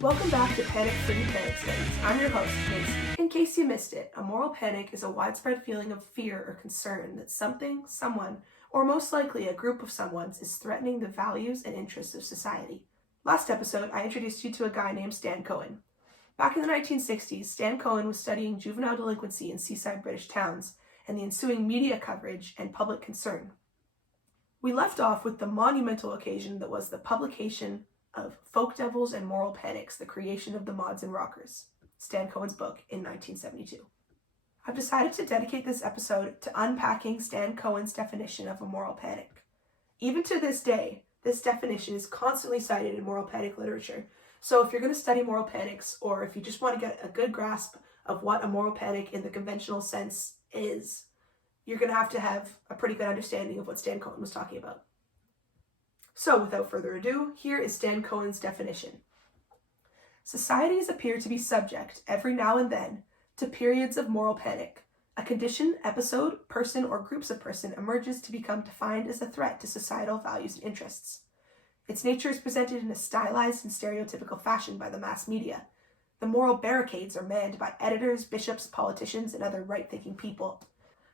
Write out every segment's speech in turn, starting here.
Welcome back to Panic-Free Panic Studies. I'm your host, Macy. In case you missed it, a moral panic is a widespread feeling of fear or concern that something, someone, or most likely a group of someones is threatening the values and interests of society. Last episode, I introduced you to a guy named Stan Cohen. Back in the 1960s, Stan Cohen was studying juvenile delinquency in seaside British towns and the ensuing media coverage and public concern. We left off with the monumental occasion that was the publication of Folk Devils and Moral Panics, the Creation of the Mods and Rockers, Stan Cohen's book in 1972. I've decided to dedicate this episode to unpacking Stan Cohen's definition of a moral panic. Even to this day, this definition is constantly cited in moral panic literature, so if you're going to study moral panics, or if you just want to get a good grasp of what a moral panic in the conventional sense is, you're going to have a pretty good understanding of what Stan Cohen was talking about. So, without further ado, here is Stan Cohen's definition. Societies appear to be subject, every now and then, to periods of moral panic. A condition, episode, person, or groups of person emerges to become defined as a threat to societal values and interests. Its nature is presented in a stylized and stereotypical fashion by the mass media. The moral barricades are manned by editors, bishops, politicians, and other right-thinking people.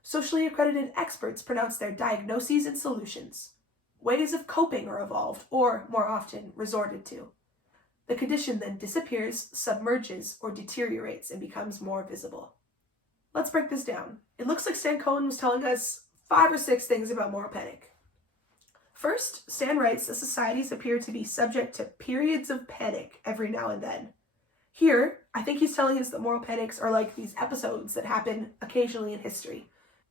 Socially accredited experts pronounce their diagnoses and solutions. Ways of coping are evolved, or, more often, resorted to. The condition then disappears, submerges, or deteriorates and becomes more visible. Let's break this down. It looks like Stan Cohen was telling us 5 or 6 things about moral panic. First, Stan writes that societies appear to be subject to periods of panic every now and then. Here, I think he's telling us that moral panics are like these episodes that happen occasionally in history.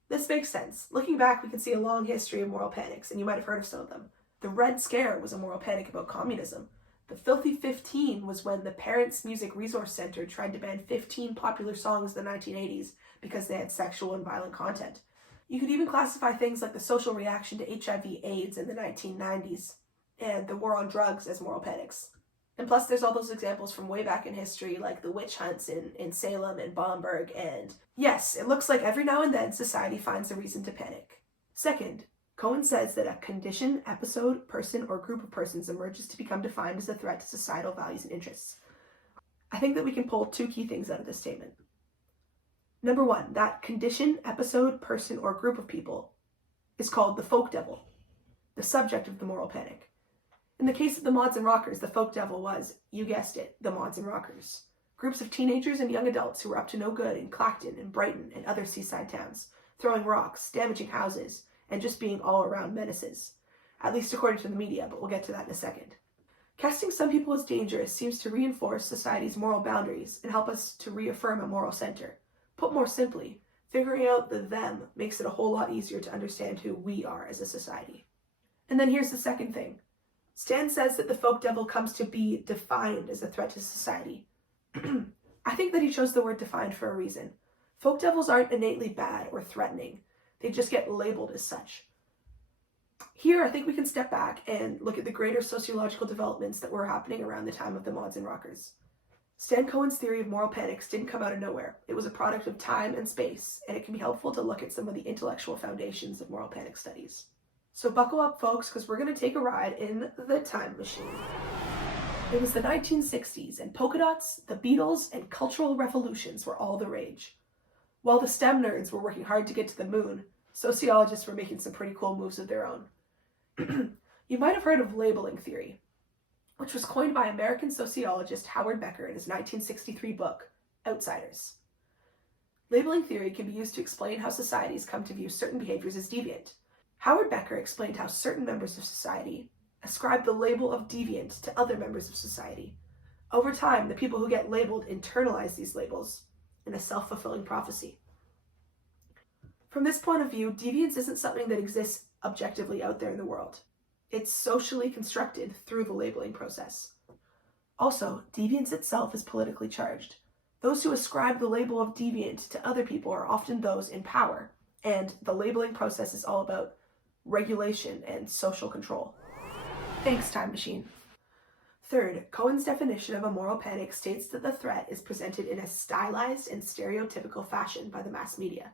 This makes sense. Looking back, we can see a long history of moral panics, and you might have heard of some of them. The Red Scare was a moral panic about communism. The Filthy 15 was when the Parents Music Resource Center tried to ban 15 popular songs in the 1980s because they had sexual and violent content. You could even classify things like the social reaction to HIV/AIDS in the 1990s and the war on drugs as moral panics. And plus, there's all those examples from way back in history, like the witch hunts in Salem and Bamberg, and yes, it looks like every now and then society finds a reason to panic. Second, Cohen says that a condition, episode, person, or group of persons emerges to become defined as a threat to societal values and interests. I think that we can pull 2 key things out of this statement. Number 1, that condition, episode, person, or group of people is called the folk devil, the subject of the moral panic. In the case of the Mods and Rockers, the folk devil was, you guessed it, the Mods and Rockers. Groups of teenagers and young adults who were up to no good in Clacton and Brighton and other seaside towns, throwing rocks, damaging houses, and just being all-around menaces. At least according to the media, but we'll get to that in a second. Casting some people as dangerous seems to reinforce society's moral boundaries and help us to reaffirm a moral center. Put more simply, figuring out the them makes it a whole lot easier to understand who we are as a society. And then here's the second thing. Stan says that the folk devil comes to be defined as a threat to society. I think that he chose the word defined for a reason. Folk devils aren't innately bad or threatening. They just get labeled as such. Here, I think we can step back and look at the greater sociological developments that were happening around the time of the Mods and Rockers. Stan Cohen's theory of moral panics didn't come out of nowhere. It was a product of time and space, and it can be helpful to look at some of the intellectual foundations of moral panic studies. So buckle up, folks, because we're going to take a ride in the time machine. It was the 1960s, and polka dots, the Beatles, and cultural revolutions were all the rage. While the STEM nerds were working hard to get to the moon, sociologists were making some pretty cool moves of their own. You might have heard of labeling theory, which was coined by American sociologist Howard Becker in his 1963 book, Outsiders. Labeling theory can be used to explain how societies come to view certain behaviors as deviant. Howard Becker explained how certain members of society ascribe the label of deviant to other members of society. Over time, the people who get labeled internalize these labels in a self-fulfilling prophecy. From this point of view, deviance isn't something that exists objectively out there in the world. It's socially constructed through the labeling process. Also, deviance itself is politically charged. Those who ascribe the label of deviant to other people are often those in power, and the labeling process is all about regulation and social control. Thanks, Time Machine. Third, Cohen's definition of a moral panic states that the threat is presented in a stylized and stereotypical fashion by the mass media.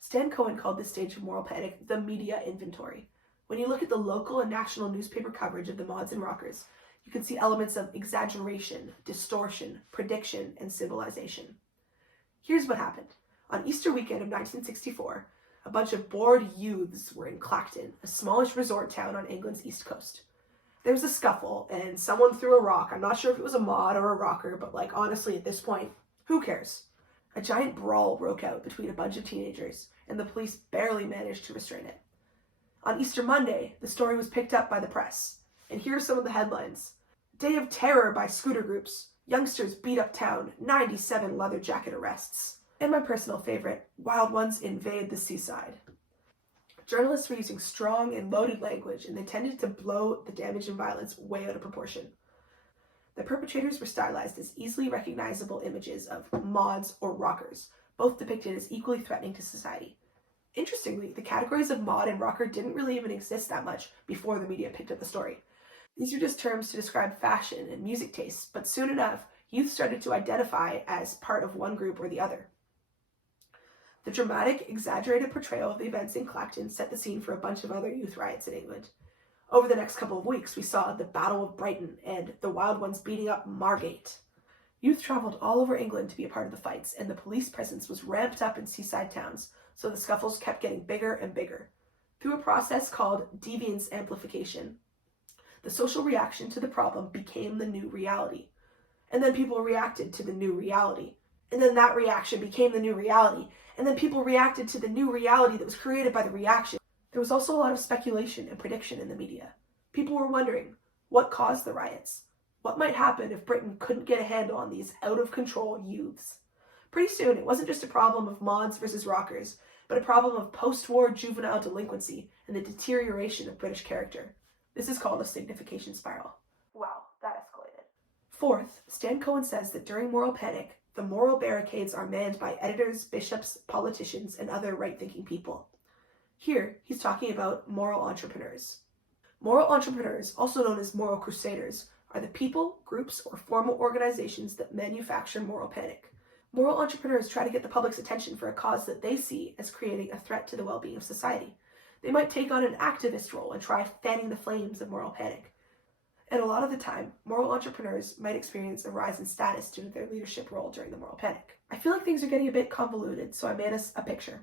Stan Cohen called this stage of moral panic the media inventory. When you look at the local and national newspaper coverage of the Mods and Rockers, You can see elements of exaggeration, distortion, prediction, and symbolization. Here's what happened. On Easter weekend of 1964, a bunch of bored youths were in Clacton, a smallish resort town on England's east coast. There was a scuffle, and someone threw a rock. I'm not sure if it was a mod or a rocker, but honestly, at this point, who cares? A giant brawl broke out between a bunch of teenagers, and the police barely managed to restrain it. On Easter Monday, the story was picked up by the press, and here are some of the headlines. Day of terror by scooter groups. Youngsters beat up town. 97 leather jacket arrests. And my personal favorite, wild ones invade the seaside. Journalists were using strong and loaded language, and they tended to blow the damage and violence way out of proportion. The perpetrators were stylized as easily recognizable images of mods or rockers, both depicted as equally threatening to society. Interestingly, the categories of mod and rocker didn't really even exist that much before the media picked up the story. These are just terms to describe fashion and music tastes, but soon enough, youth started to identify as part of one group or the other. The dramatic, exaggerated portrayal of the events in Clacton set the scene for a bunch of other youth riots in England. Over the next couple of weeks, we saw the Battle of Brighton and the Wild Ones beating up Margate. Youth traveled all over England to be a part of the fights, and the police presence was ramped up in seaside towns, so the scuffles kept getting bigger and bigger. Through a process called Deviance amplification, the social reaction to the problem became the new reality. And then people reacted to the new reality. And then that reaction became the new reality. And then people reacted to the new reality that was created by the reaction. There was also a lot of speculation and prediction in the media. People were wondering, what caused the riots? What might happen if Britain couldn't get a handle on these out-of-control youths? Pretty soon, it wasn't just a problem of mods versus rockers, but a problem of post-war juvenile delinquency and the deterioration of British character. This is called a signification spiral. Wow, that escalated. Fourth, Stan Cohen says that during moral panic, the moral barricades are manned by editors, bishops, politicians, and other right-thinking people. Here, he's talking about moral entrepreneurs. Moral entrepreneurs, also known as moral crusaders, are the people, groups, or formal organizations that manufacture moral panic. Moral entrepreneurs try to get the public's attention for a cause that they see as creating a threat to the well-being of society. They might take on an activist role and try fanning the flames of moral panic. And a lot of the time, moral entrepreneurs might experience a rise in status due to their leadership role during the moral panic. I feel like things are getting a bit convoluted, so I made us a picture.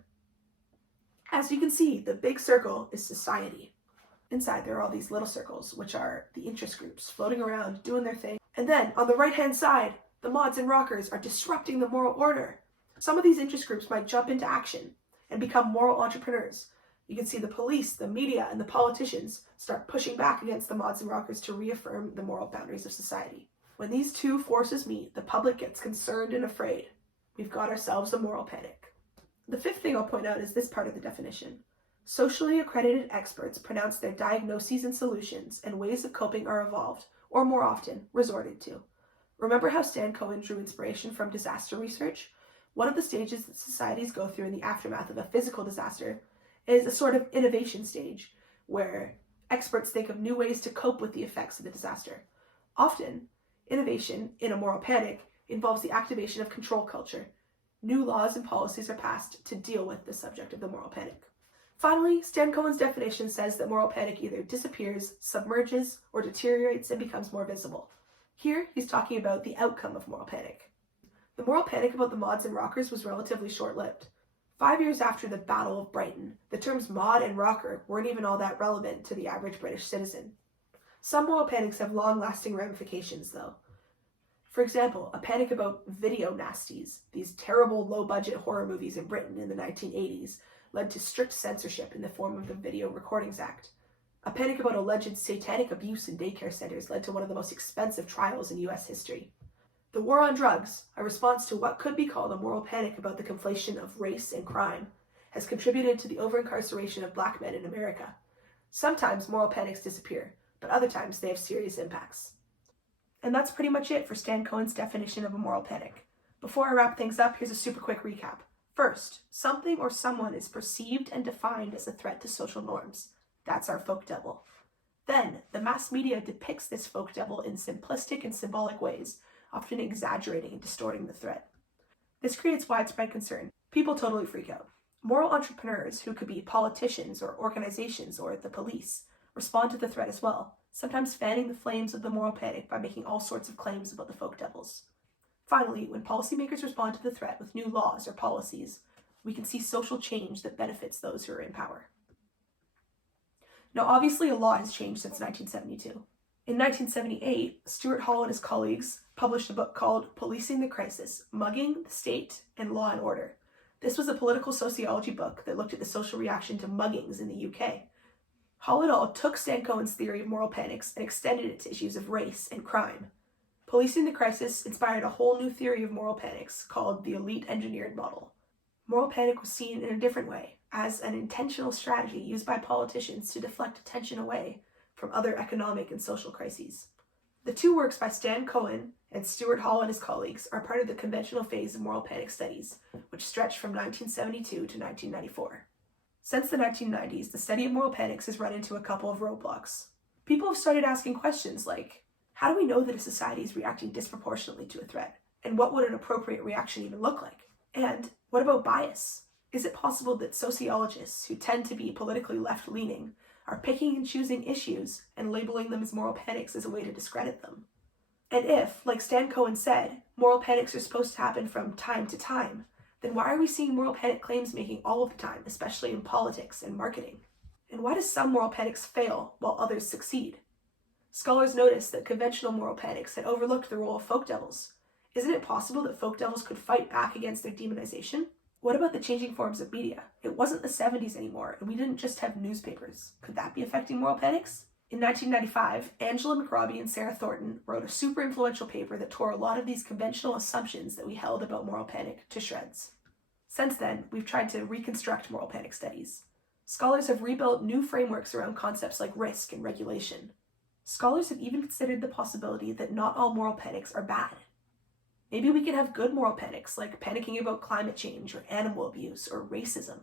As you can see, the big circle is society. Inside, there are all these little circles, which are the interest groups floating around, doing their thing. And then, on the right-hand side, the mods and rockers are disrupting the moral order. Some of these interest groups might jump into action and become moral entrepreneurs. You can see the police, the media, and the politicians start pushing back against the mods and rockers to reaffirm the moral boundaries of society. When these two forces meet, the public gets concerned and afraid. We've got ourselves a moral panic. The fifth thing I'll point out is this part of the definition. Socially accredited experts pronounce their diagnoses and solutions, and ways of coping are evolved, or more often, resorted to. Remember how Stan Cohen drew inspiration from disaster research? One of the stages that societies go through in the aftermath of a physical disaster is a sort of innovation stage, where experts think of new ways to cope with the effects of the disaster. Often, innovation in a moral panic involves the activation of control culture. New laws and policies are passed to deal with the subject of the moral panic. Finally, Stan Cohen's definition says that moral panic either disappears, submerges, or deteriorates and becomes more visible. Here, he's talking about the outcome of moral panic. The moral panic about the mods and rockers was relatively short-lived. 5 years after the Battle of Brighton, the terms mod and rocker weren't even all that relevant to the average British citizen. Some moral panics have long-lasting ramifications, though. For example, a panic about video nasties, these terrible low-budget horror movies in Britain in the 1980s, led to strict censorship in the form of the Video Recordings Act. A panic about alleged satanic abuse in daycare centers led to one of the most expensive trials in U.S. history. The war on drugs, a response to what could be called a moral panic about the conflation of race and crime, has contributed to the over-incarceration of black men in America. Sometimes moral panics disappear, but other times they have serious impacts. And that's pretty much it for Stan Cohen's definition of a moral panic. Before I wrap things up, here's a super quick recap. First, something or someone is perceived and defined as a threat to social norms. That's our folk devil. Then, the mass media depicts this folk devil in simplistic and symbolic ways, often exaggerating and distorting the threat. This creates widespread concern. People totally freak out. Moral entrepreneurs, who could be politicians or organizations or the police, respond to the threat as well. sometimes fanning the flames of the moral panic by making all sorts of claims about the folk devils. Finally, when policymakers respond to the threat with new laws or policies, we can see social change that benefits those who are in power. Now, obviously, a lot has changed since 1972. In 1978, Stuart Hall and his colleagues published a book called Policing the Crisis: Mugging, the State, and Law and Order. This was a political sociology book that looked at the social reaction to muggings in the UK. Hall et al. Took Stan Cohen's theory of moral panics and extended it to issues of race and crime. Policing the Crisis inspired a whole new theory of moral panics called the elite engineered model. Moral panic was seen in a different way, as an intentional strategy used by politicians to deflect attention away from other economic and social crises. The two works by Stan Cohen and Stuart Hall and his colleagues are part of the conventional phase of moral panic studies, which stretched from 1972 to 1994. Since the 1990s, the study of moral panics has run into a couple of roadblocks. People have started asking questions like, how do we know that a society is reacting disproportionately to a threat? And what would an appropriate reaction even look like? And what about bias? Is it possible that sociologists, who tend to be politically left-leaning, are picking and choosing issues and labeling them as moral panics as a way to discredit them? And if, like Stan Cohen said, moral panics are supposed to happen from time to time, then why are we seeing moral panic claims making all of the time, especially in politics and marketing? And why do some moral panics fail while others succeed? Scholars noticed that conventional moral panics had overlooked the role of folk devils. Isn't it possible that folk devils could fight back against their demonization? What about the changing forms of media? It wasn't the 70s anymore, and we didn't just have newspapers. Could that be affecting moral panics? In 1995, Angela McRobbie and Sarah Thornton wrote a super influential paper that tore a lot of these conventional assumptions that we held about moral panic to shreds. Since then, we've tried to reconstruct moral panic studies. Scholars have rebuilt new frameworks around concepts like risk and regulation. Scholars have even considered the possibility that not all moral panics are bad. Maybe we can have good moral panics, like panicking about climate change or animal abuse or racism.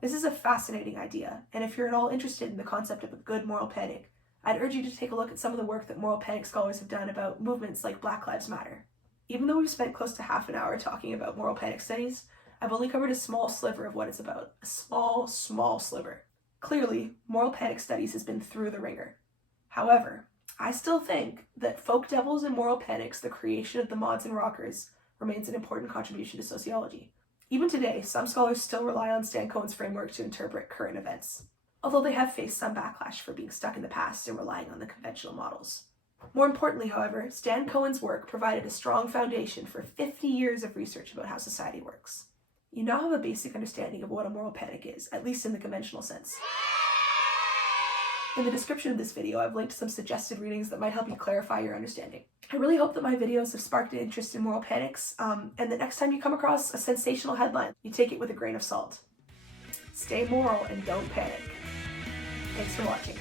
This is a fascinating idea, and if you're at all interested in the concept of a good moral panic, I'd urge you to take a look at some of the work that moral panic scholars have done about movements like Black Lives Matter. Even though we've spent close to half an hour talking about moral panic studies, I've only covered a small sliver of what it's about. A small sliver. Clearly, moral panic studies has been through the ringer. However, I still think that folk devils and moral panics, the creation of the mods and rockers, remains an important contribution to sociology. Even today, some scholars still rely on Stan Cohen's framework to interpret current events, although they have faced some backlash for being stuck in the past and relying on the conventional models. More importantly, however, Stan Cohen's work provided a strong foundation for 50 years of research about how society works. You now have a basic understanding of what a moral panic is, at least in the conventional sense. In the description of this video, I've linked some suggested readings that might help you clarify your understanding. I really hope that my videos have sparked an interest in moral panics, and that next time you come across a sensational headline, you take it with a grain of salt. Stay moral and don't panic. Thanks for watching.